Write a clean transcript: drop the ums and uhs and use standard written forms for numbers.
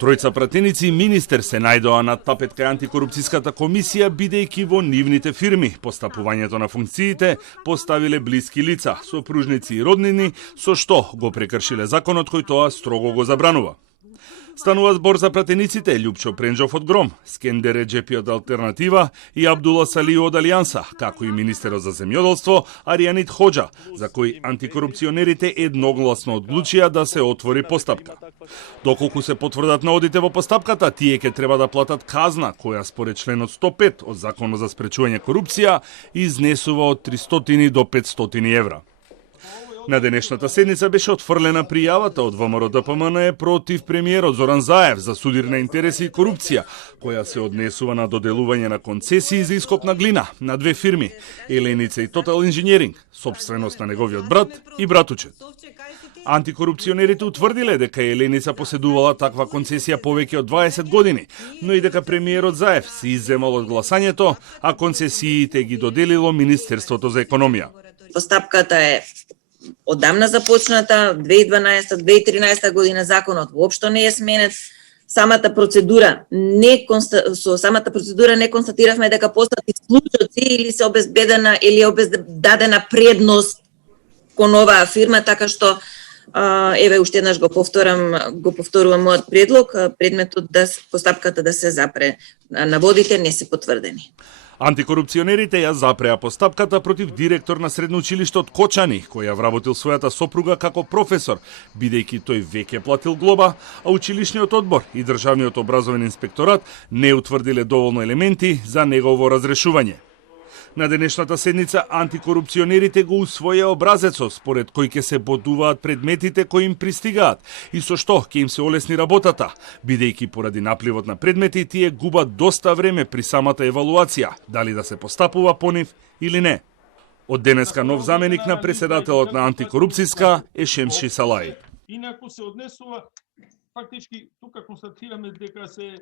Тројца пратеници и министер се најдоа на тапет кај антикорупцијската комисија, бидејќи во нивните фирми постапувањето на функциите поставиле блиски лица, сопружници и роднини, со што го прекршиле законот кој тоа строго го забранува. Станува збор за пратениците Љупчо Пренџов од Гром, Скендер Реџепи од Алтернатива и Абдула Салио од Алијанса, како и министерот за земјоделство Аријанит Хоџа, за кој антикорупционерите едногласно одлучија да се отвори постапка. Доколку се потврдат наодите во постапката, тие ќе треба да платат казна, која според членот 105 од Законот за спречување корупција изнесува од 300 до 500 евра. На денешната седница беше отфрлена пријавата од ВМРО-ДПМН против премиерот Зоран Заев за судир на интереси и корупција, која се однесува на доделување на концесии за ископ на глина на две фирми, Еленица и Тотал Инженеринг, собственост на неговиот брат и братучет. Антикорупционерите утврдиле дека Еленица поседувала таква концесија повеќе од 20 години, но и дека премиерот Заев се изземал од гласањето, а концесиите ги доделило Министерството за економија. Постапката е одамна започната, 2012-2013 година законот воопшто не е сменет. Самата процедура не констатиравме дека постати случаи или се обезбедена или обездадена предност кон оваа фирма, така што еве уште еднаш го повторувам мојот предлог, предметот да постапката да се запре. Наводите не се потврдени. Антикорупционерите ја запреа постапката против директор на средно училиште од Кочани, кој ја вработил својата сопруга како професор, бидејќи тој веќе платил глоба, а училишниот одбор и државниот образовен инспекторат не утврдиле доволно елементи за негово разрешување. На денешната седница антикорупционерите го усвоја образецот според кој ќе се бодуваат предметите кои им пристигаат и со што ќе им се олесни работата, бидејќи поради напливот на предмети тие губат доста време при самата евалуација, дали да се постапува по нив или не. Од денеска нов заменик на председателот на антикорупцијска е Шемши Салаи. Инаку се однесува фактички тука констатираме дека се